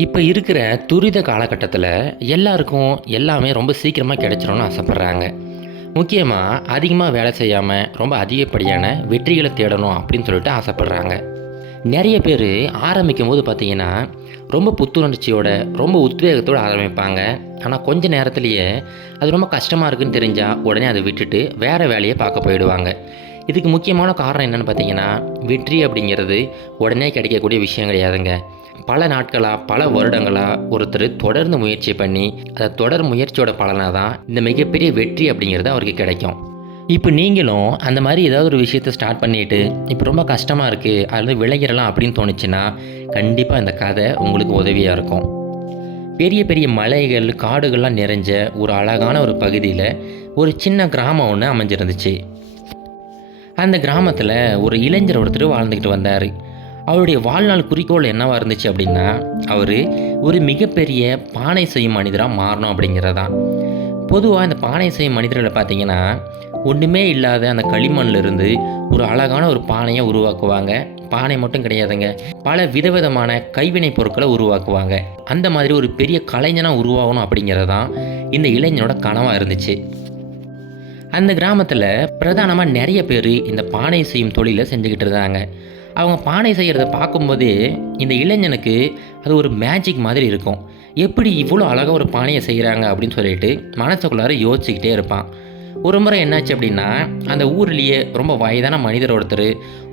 இப்போ இருக்கிற துரித காலகட்டத்தில் எல்லாருக்கும் எல்லாமே ரொம்ப சீக்கிரமாக கிடைச்சிரும்னு ஆசைப்பட்றாங்க. முக்கியமாக அதிகமாக வேலை செய்யாமல் ரொம்ப அதிகப்படியான வெற்றிகளை தேடணும் அப்படின்னு சொல்லிட்டு ஆசைப்பட்றாங்க. நிறைய பேர் ஆரம்பிக்கும் போது பார்த்திங்கன்னா ரொம்ப புத்துணர்ச்சியோட ரொம்ப உத்வேகத்தோடு ஆரம்பிப்பாங்க. ஆனால் கொஞ்ச நேரத்துலேயே அது ரொம்ப கஷ்டமாக இருக்குன்னு தெரிஞ்சால் உடனே அதை விட்டுட்டு வேறு வேலையை பார்க்க போயிடுவாங்க. இதுக்கு முக்கியமான காரணம் என்னென்னு பார்த்தீங்கன்னா, வெற்றி அப்படிங்கிறது உடனே கிடைக்கக்கூடிய விஷயம் கிடையாதுங்க. பல நாட்களாக பல வருடங்களாக ஒருத்தர் தொடர்ந்து முயற்சி பண்ணி அந்த தொடர் முயற்சியோட பலனாக தான் இந்த மிகப்பெரிய வெற்றி அப்படிங்கிறது அவருக்கு கிடைக்கும். இப்போ நீங்களும் அந்த மாதிரி ஏதாவது ஒரு விஷயத்தை ஸ்டார்ட் பண்ணிவிட்டு இப்போ ரொம்ப கஷ்டமாக இருக்குது அல்லது விளையிடலாம் அப்படின்னு தோணுச்சுன்னா கண்டிப்பாக இந்த கதை உங்களுக்கு உதவியாக இருக்கும். பெரிய பெரிய மலைகள் காடுகள்லாம் நிறைஞ்ச ஒரு அழகான ஒரு பகுதியில் ஒரு சின்ன கிராமம் ஒன்று அமைஞ்சிருந்துச்சு. அந்த கிராமத்தில் ஒரு இளைஞர் ஒருத்தர் வாழ்ந்துக்கிட்டு வந்தார். அவருடைய வாழ்நாள் குறிக்கோள் என்னவாக இருந்துச்சு அப்படின்னா, அவர் ஒரு மிகப்பெரிய பானை செய்யும் மனிதராக மாறணும் அப்படிங்கிறதான். பொதுவாக இந்த பானை செய்யும் மனிதர்களை பார்த்திங்கன்னா, ஒன்றுமே இல்லாத அந்த களிமண்ணிலிருந்து ஒரு அழகான ஒரு பானையை உருவாக்குவாங்க. பானை மட்டும் கிடையாதுங்க, பல விதவிதமான கைவினை பொருட்களை உருவாக்குவாங்க. அந்த மாதிரி ஒரு பெரிய கலைஞனாக உருவாகணும் அப்படிங்கிறதான் இந்த இளைஞனோட கனவாக இருந்துச்சு. அந்த கிராமத்தில் பிரதானமாக நிறைய பேர் இந்த பானை செய்யும் தொழிலை செஞ்சுக்கிட்டு இருந்தாங்க. அவங்க பானை செய்கிறத பார்க்கும்போதே இந்த இளைஞனுக்கு அது ஒரு மேஜிக் மாதிரி இருக்கும். எப்படி இவ்வளோ அழகாக ஒரு பானையை செய்கிறாங்க அப்படின்னு சொல்லிட்டு மனசுக்குள்ளார யோசிச்சுக்கிட்டே இருப்பான். ஒரு முறை என்னாச்சு அப்படின்னா, அந்த ஊர்லேயே ரொம்ப வயதான மனிதர் ஒருத்தர்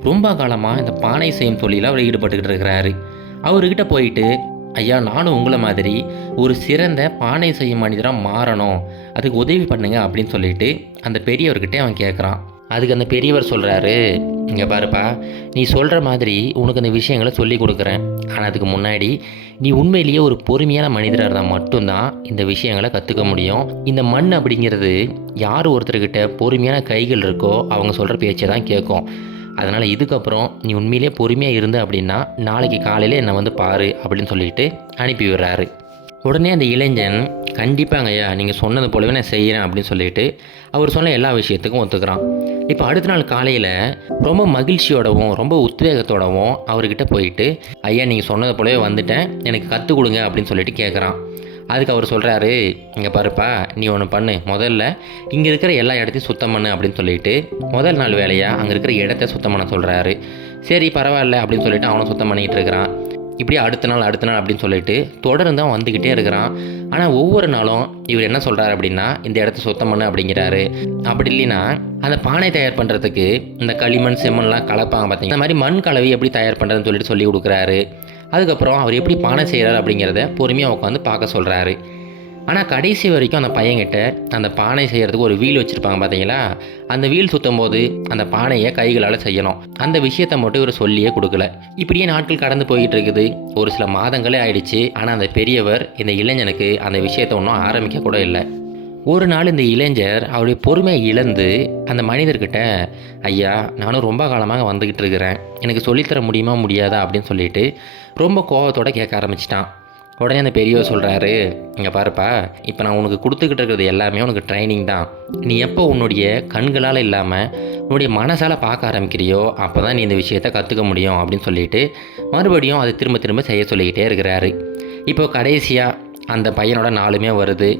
ரொம்ப காலமாக இந்த பானை செய்யும் தொழிலில் அவர் ஈடுபட்டுக்கிட்டு இருக்கிறாரு. அவர்கிட்ட போயிட்டு, ஐயா, நானும் உங்களை மாதிரி ஒரு சிறந்த பானை செய்யும் மனிதராக மாறணும், அதுக்கு உதவி பண்ணுங்க அப்படின்னு சொல்லிட்டு அந்த பெரியவர்கிட்டே அவன் கேட்குறான். அதுக்கு அந்த பெரியவர் சொல்கிறாரு, இங்கே பாருப்பா, நீ சொல்கிற மாதிரி உனக்கு அந்த விஷயங்களை சொல்லி கொடுக்குறேன். ஆனால் அதுக்கு முன்னாடி நீ உண்மையிலேயே ஒரு பொறுமையான மனிதராக இருந்தால் மட்டும்தான் இந்த விஷயங்களை கற்றுக்க முடியும். இந்த மண் அப்படிங்கிறது யார் ஒருத்தர்கிட்ட பொறுமையான கைகள் இருக்கோ அவங்க சொல்கிற பேச்சை தான் கேட்கும். அதனால் இதுக்கப்புறம் நீ உண்மையிலே பொறுமையாக இருந்த அப்படின்னா நாளைக்கு காலையில் என்னை வந்து பாரு அப்படின்னு சொல்லிட்டு அனுப்பி விடுறாரு. உடனே அந்த இளைஞன், கண்டிப்பாங்க ஐயா, நீங்கள் சொன்னது போலவே நான் செய்கிறேன் அப்படின்னு சொல்லிட்டு அவர் சொன்ன எல்லா விஷயத்துக்கும் ஒத்துக்கிறான். இப்போ அடுத்த நாள் காலையில் ரொம்ப மகிழ்ச்சியோடவும் ரொம்ப உத்வேகத்தோடவும் அவர்கிட்ட போயிட்டு, ஐயா, நீங்கள் சொன்னது போலவே வந்துட்டேன், எனக்கு கற்றுக் கொடுங்க அப்படின்னு சொல்லிட்டு கேட்குறான். அதுக்கு அவர் சொல்கிறாரு, இங்கே பாருப்பா, நீ ஒன்று பண்ணு, முதல்ல இங்கே இருக்கிற எல்லா இடத்தையும் சுத்தம் பண்ணு அப்படின்னு சொல்லிட்டு முதல் நாள் வேலையாக அங்கே இருக்கிற இடத்த சுத்தம் பண்ண சொல்கிறாரு. சரி, பரவாயில்ல அப்படின்னு சொல்லிட்டு அவனும் சுத்தம் பண்ணிக்கிட்டு இருக்கிறான். இப்படியே அடுத்த நாள் அப்படின்னு சொல்லிட்டு தொடர்ந்து தான் வந்துக்கிட்டே இருக்கிறான். ஆனால் ஒவ்வொரு நாளும் இவர் என்ன சொல்கிறாரு அப்படின்னா, இந்த இடத்த சுத்தம் பண்ணு அப்படிங்கிறாரு. அப்படி இல்லைன்னா அந்த பானை தயார் பண்ணுறதுக்கு இந்த களிமண் செம்மண்லாம் கலப்பாங்க பார்த்தீங்கன்னா, இந்த மாதிரி மண் கலவை எப்படி தயார் பண்ணுறதுன்னு சொல்லிட்டு சொல்லி கொடுக்குறாரு. அதுக்கப்புறம் அவர் எப்படி பானை செய்கிறார் அப்படிங்கிறத பொறுமையாக உட்காந்து பார்க்க சொல்கிறாரு. ஆனால் கடைசி வரைக்கும் அந்த பையன்கிட்ட அந்த பானை செய்கிறதுக்கு ஒரு வீல் வச்சுருப்பாங்க பார்த்தீங்களா, அந்த வீல் சுற்றும் போது அந்த பானையை கைகளால் செய்யணும். அந்த விஷயத்தை மட்டும் இவர் சொல்லியே கொடுக்கல. இப்படியே நாட்கள் கடந்து போயிட்டு இருக்குது. ஒரு சில மாதங்களே ஆயிடுச்சு. ஆனால் அந்த பெரியவர் இந்த இளைஞனுக்கு அந்த விஷயத்தை ஒன்றும் ஆரம்பிக்க கூட இல்லை. ஒரு நாள் இந்த இளைஞர் அவருடைய பொறுமையை இழந்து அந்த மனிதர்கிட்ட, ஐயா, நானும் ரொம்ப காலமாக வந்துக்கிட்டு இருக்கிறேன், எனக்கு சொல்லித்தர முடியுமா முடியாதா அப்படின்னு சொல்லிட்டு ரொம்ப கோபத்தோடு கேட்க ஆரம்பிச்சிட்டான். உடனே அந்த பெரியவர் சொல்கிறாரு, இங்கே பாருப்பா, இப்போ நான் உனக்கு கொடுத்துக்கிட்டு இருக்கிறது எல்லாமே உனக்கு ட்ரைனிங் தான். நீ எப்போ உன்னுடைய கண்களால் இல்லாமல் உன்னுடைய மனசால் பார்க்க ஆரம்பிக்கிறியோ அப்போ தான் நீ இந்த விஷயத்தை கற்றுக்க முடியும் அப்படின்னு சொல்லிட்டு மறுபடியும் அதை திரும்ப திரும்ப செய்ய சொல்லிக்கிட்டே இருக்கிறாரு. இப்போ கடைசியாக அந்த பையனோட நாளுமே வருது.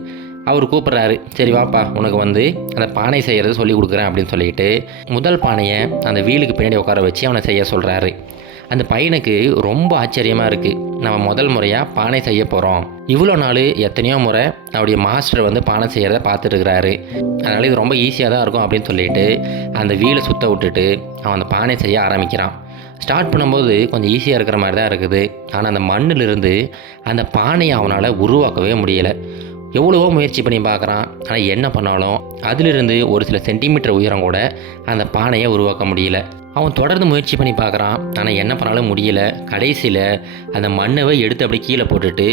அவர் கூப்பிட்றாரு, சரி வாப்பா, உனக்கு வந்து அந்த பானை செய்கிறது சொல்லி கொடுக்குறேன் அப்படின்னு சொல்லிட்டு முதல் பானையை அந்த வீலுக்கு பின்னாடி உட்கார வச்சு அவனை செய்ய சொல்கிறாரு. அந்த பையனுக்கு ரொம்ப ஆச்சரியமாக இருக்குது. நம்ம முதல் முறையாக பானை செய்ய போகிறோம். இவ்வளோ நாள் எத்தனையோ முறை அவருடைய மாஸ்டர் வந்து பானை செய்கிறத பார்த்துருக்கிறாரு. அதனால் இது ரொம்ப ஈஸியாக தான் இருக்கும் அப்படின்னு சொல்லிட்டு அந்த வீலை சுற்ற விட்டுட்டு அவன் அந்த பானை செய்ய ஆரம்பிக்கிறான். ஸ்டார்ட் பண்ணும்போது கொஞ்சம் ஈஸியாக இருக்கிற மாதிரி தான் இருக்குது. ஆனால் அந்த மண்ணிலிருந்து அந்த பானையை அவனால் உருவாக்கவே முடியலை. எவ்வளவோ முயற்சி பண்ணி பார்க்குறான். ஆனால் என்ன பண்ணாலும் அதிலிருந்து ஒரு சில சென்டிமீட்டர் உயரம் கூட அந்த பானையை உருவாக்க முடியல. அவன் தொடர்ந்து முயற்சி பண்ணி பார்க்குறான். ஆனால் என்ன பண்ணாலும் முடியல. கடைசியில் அந்த மண்ணவை எடுத்து அப்படி கீழே போட்டுட்டு,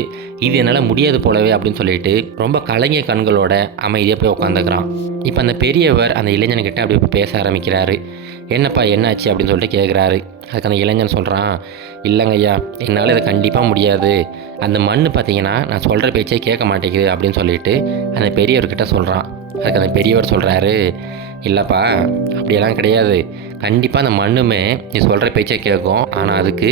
இது என்னால் முடியாது போலவே அப்படின்னு சொல்லிட்டு ரொம்ப கலங்கிய கண்களோட அமைதியாக போய் உட்காந்துக்கிறான். இப்போ அந்த பெரியவர் அந்த இளைஞன்கிட்ட அப்படி போய் பேச ஆரம்பிக்கிறாரு. என்னப்பா என்னாச்சு அப்படின்னு சொல்லிட்டு கேட்குறாரு. அதுக்கு அந்த இளைஞன் சொல்கிறான், இல்லைங்க ஐயா, என்னால் இதை கண்டிப்பாக முடியாது. அந்த மண் பார்த்தீங்கன்னா நான் சொல்கிற பேச்சே கேட்க மாட்டேங்குது அப்படின்னு சொல்லிட்டு அந்த பெரியவர்கிட்ட சொல்கிறான். அதுக்கு அந்த பெரியவர் சொல்கிறாரு, இல்லைப்பா, அப்படியெல்லாம் கிடையாது. கண்டிப்பாக அந்த மண்ணுமே நீ சொல்கிற பேச்சை கேட்கும். ஆனால் அதுக்கு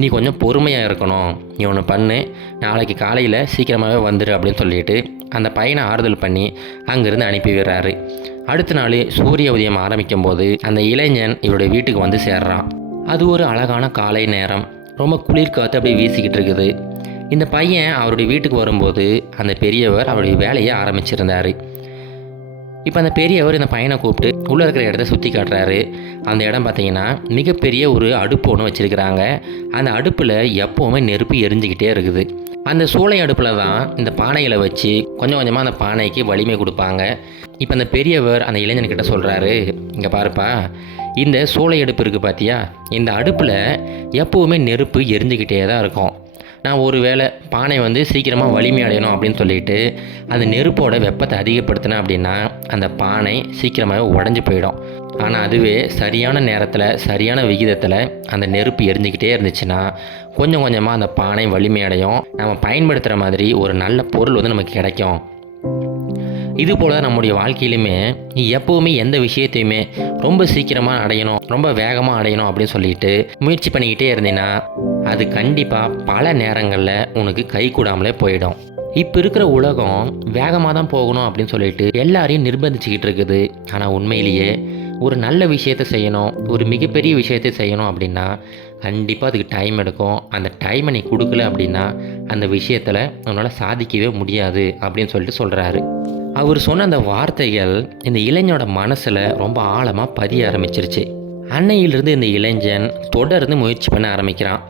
நீ கொஞ்சம் பொறுமையாக இருக்கணும். நீ ஒன்று பண்ணு, நாளைக்கு காலையில் சீக்கிரமாகவே வந்துடு அப்படின்னு சொல்லிட்டு அந்த பையனை ஆறுதல் பண்ணி அங்கேருந்து அனுப்பி விடுறாரு. அடுத்த நாள் சூரிய உதயம் ஆரம்பிக்கும் போது அந்த இளைஞன் இவருடைய வீட்டுக்கு வந்து சேர்றான். அது ஒரு அழகான காலை நேரம். ரொம்ப குளிர் காற்று அப்படியே வீசிக்கிட்டு இருக்குது. இந்த பையன் அவருடைய வீட்டுக்கு வரும்போது அந்த பெரியவர் அவருடைய வேலையை ஆரம்பிச்சிருந்தார். இப்போ அந்த பெரியவர் இந்த பையனை கூப்பிட்டு உள்ளே இருக்கிற இடத்த சுற்றி காட்டுறாரு. அந்த இடம் பார்த்திங்கன்னா மிகப்பெரிய ஒரு அடுப்பு ஒன்று வச்சுருக்கிறாங்க. அந்த அடுப்பில் எப்போவுமே நெருப்பு எரிஞ்சிக்கிட்டே இருக்குது. அந்த சூளை அடுப்பில் தான் இந்த பானைகளை வச்சு கொஞ்சம் கொஞ்சமாக அந்த பானைக்கு வலிமை கொடுப்பாங்க. இப்போ அந்த பெரியவர் அந்த இளைஞன்கிட்ட சொல்கிறாரு, இங்கே பாருப்பா, இந்த சூளை அடுப்பு இருக்குது பார்த்தியா, இந்த அடுப்பில் எப்போவுமே நெருப்பு எரிஞ்சிக்கிட்டே தான் இருக்கும். நான் ஒரு வேளை பானை வந்து சீக்கிரமாக வலிமை அடையணும் அப்படின்னு சொல்லிட்டு அந்த நெருப்போட வெப்பத்தை அதிகப்படுத்தினேன் அப்படின்னா அந்த பானை சீக்கிரமாகவே உடஞ்சி போயிடும். ஆனால் அதுவே சரியான நேரத்தில் சரியான விகிதத்தில் அந்த நெருப்பு எரிஞ்சிக்கிட்டே இருந்துச்சுன்னா கொஞ்சம் கொஞ்சமாக அந்த பானை வலிமை அடையும். நம்ம பயன்படுத்துகிற மாதிரி ஒரு நல்ல பொருள் வந்து நமக்கு கிடைக்கும். இது போல் நம்முடைய வாழ்க்கையிலுமே நீ எப்போவுமே எந்த விஷயத்தையுமே ரொம்ப சீக்கிரமாக அடையணும், ரொம்ப வேகமாக அடையணும் அப்படின்னு சொல்லிட்டு முயற்சி பண்ணிக்கிட்டே இருந்தீங்கன்னா அது கண்டிப்பாக பல நேரங்களில் உனக்கு கை கூடாமலே போயிடும். இப்போ இருக்கிற உலகம் வேகமாக தான் போகணும் அப்படின்னு சொல்லிட்டு எல்லாரையும் நிர்பந்திச்சுக்கிட்டு இருக்குது. ஆனால் உண்மையிலேயே ஒரு நல்ல விஷயத்தை செய்யணும், ஒரு மிகப்பெரிய விஷயத்தை செய்யணும் அப்படின்னா கண்டிப்பாக அதுக்கு டைம் எடுக்கும். அந்த டைமை நீ கொடுக்கல அப்படின்னா அந்த விஷயத்தில் உன்னால் சாதிக்கவே முடியாது அப்படின்னு சொல்லிட்டு சொல்கிறாரு. அவர் சொன்ன அந்த வார்த்தைகள் இந்த இளைஞனோட மனசில் ரொம்ப ஆழமாக பதிய ஆரம்பிச்சிருச்சு. அன்னையிலிருந்து இந்த இளைஞன் தொடர்ந்து முயற்சி பண்ண ஆரம்பிக்கிறான்.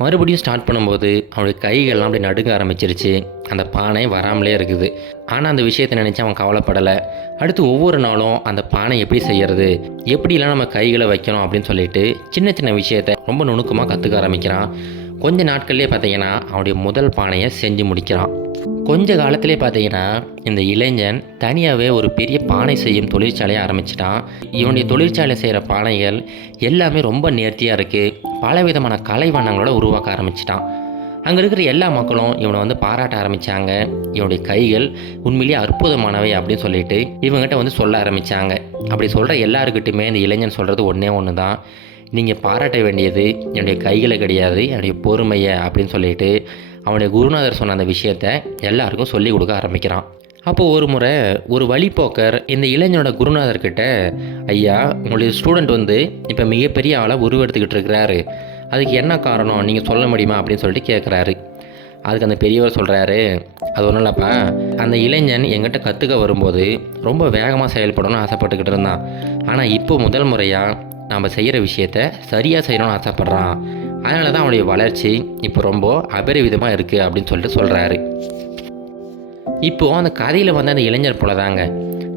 மறுபடியும் ஸ்டார்ட் பண்ணும்போது அவனுடைய கைகள்லாம் அப்படி நடுங்க ஆரம்பிச்சிருச்சு. அந்த பானை வராமலே இருக்குது. ஆனால் அந்த விஷயத்தை நினச்சி அவன் கவலைப்படலை. அடுத்து ஒவ்வொரு நாளும் அந்த பானை எப்படி செய்கிறது, எப்படிலாம் நம்ம கைகளை வைக்கணும் அப்படின்னு சொல்லிட்டு சின்ன சின்ன விஷயத்தை ரொம்ப நுணுக்கமாக கற்றுக்க ஆரம்பிக்கிறான். கொஞ்ச நாட்கள்லேயே பார்த்தீங்கன்னா அவனுடைய முதல் பானையை செஞ்சு முடிக்கிறான். கொஞ்ச காலத்திலே பார்த்தீங்கன்னா இந்த இளைஞன் தனியாகவே ஒரு பெரிய பானை செய்யும் தொழிற்சாலையை ஆரம்பிச்சிட்டான். இவனுடைய தொழிற்சாலை செய்கிற பானைகள் எல்லாமே ரொம்ப நேர்த்தியாக இருக்குது. பலவிதமான கலை வண்ணங்களோட உருவாக்க ஆரம்பிச்சிட்டான். அங்கே இருக்கிற எல்லா மக்களும் இவனை வந்து பாராட்ட ஆரம்பித்தாங்க. இவனுடைய கைகள் உண்மையிலேயே அற்புதமானவை அப்படின்னு சொல்லிட்டு இவங்ககிட்ட வந்து சொல்ல ஆரம்பித்தாங்க. அப்படி சொல்கிற எல்லாருக்கிட்டுமே இந்த இளைஞன் சொல்கிறது ஒன்று தான், நீங்கள் பாராட்ட வேண்டியது என்னுடைய கைகளை கிடையாது, என்னுடைய பொறுமையை அப்படின்னு சொல்லிட்டு அவனுடைய குருநாதர் சொன்ன அந்த விஷயத்தை எல்லாருக்கும் சொல்லி கொடுக்க ஆரம்பிக்கிறான். அப்போது ஒரு முறை ஒரு வழிப்போக்கர் இந்த இளைஞனோட குருநாதர்கிட்ட, ஐயா, உங்களுடைய ஸ்டூடெண்ட் வந்து இப்போ மிகப்பெரிய ஆளாக உருவெடுத்துக்கிட்டு இருக்கிறாரு, அதுக்கு என்ன காரணம் நீங்கள் சொல்ல முடியுமா அப்படின்னு சொல்லிட்டு கேட்குறாரு. அதுக்கு அந்த பெரியவர் சொல்கிறாரு, அது ஒன்றும் இல்லைப்பா, அந்த இளைஞன் எங்கிட்ட கற்றுக்க வரும்போது ரொம்ப வேகமாக செயல்படணும்னு ஆசைப்பட்டுக்கிட்டு இருந்தான். ஆனால் இப்போ முதல் முறையாக நாம் செய்கிற விஷயத்த சரியாக செய்யணும்னு ஆசைப்பட்றான். அதனால தான் அவனுடைய வளர்ச்சி இப்போ ரொம்ப அபரிவிதமாக இருக்குது அப்படின்னு சொல்லிட்டு சொல்கிறாரு. இப்போது அந்த கதையில் வந்து அந்த இளைஞர் போல தாங்க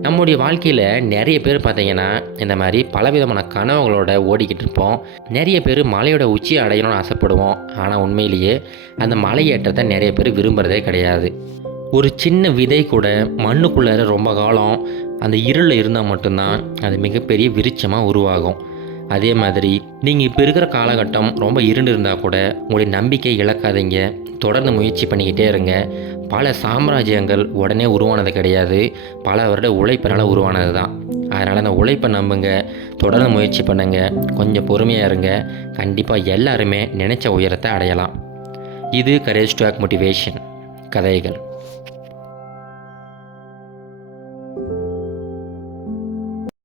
நம்முடைய வாழ்க்கையில் நிறைய பேர் பார்த்திங்கன்னா இந்த மாதிரி பலவிதமான கனவுகளோட ஓடிக்கிட்டு இருப்போம். நிறைய பேர் மலையோட உச்சியை அடையணும்னு ஆசைப்படுவோம். ஆனால் உண்மையிலேயே அந்த மலையேற்றத்தை நிறைய பேர் விரும்புகிறதே கிடையாது. ஒரு சின்ன விதை கூட மண்ணுக்குள்ளே ரொம்ப காலம் அந்த இருளில் இருந்தால் மட்டும்தான் அது மிகப்பெரிய விருட்சமாக உருவாகும். அதே மாதிரி நீங்கள் இப்போ இருக்கிற காலகட்டம் ரொம்ப இருண்டு இருந்தால் கூட உங்களுடைய நம்பிக்கை இழக்காதீங்க, தொடர்ந்து முயற்சி பண்ணிக்கிட்டே இருங்க. பல சாம்ராஜ்யங்கள் உடனே உருவானது கிடையாது, பல வருட உழைப்பினால் உருவானது தான். அதனால் அந்த உழைப்பை நம்புங்க, தொடர்ந்து முயற்சி பண்ணுங்க, கொஞ்சம் பொறுமையாக இருங்க. கண்டிப்பாக எல்லாருமே நினச்ச உயரத்தை அடையலாம். இது கரேஜ் டு ஆக்ட் மோட்டிவேஷன் கதைகள்.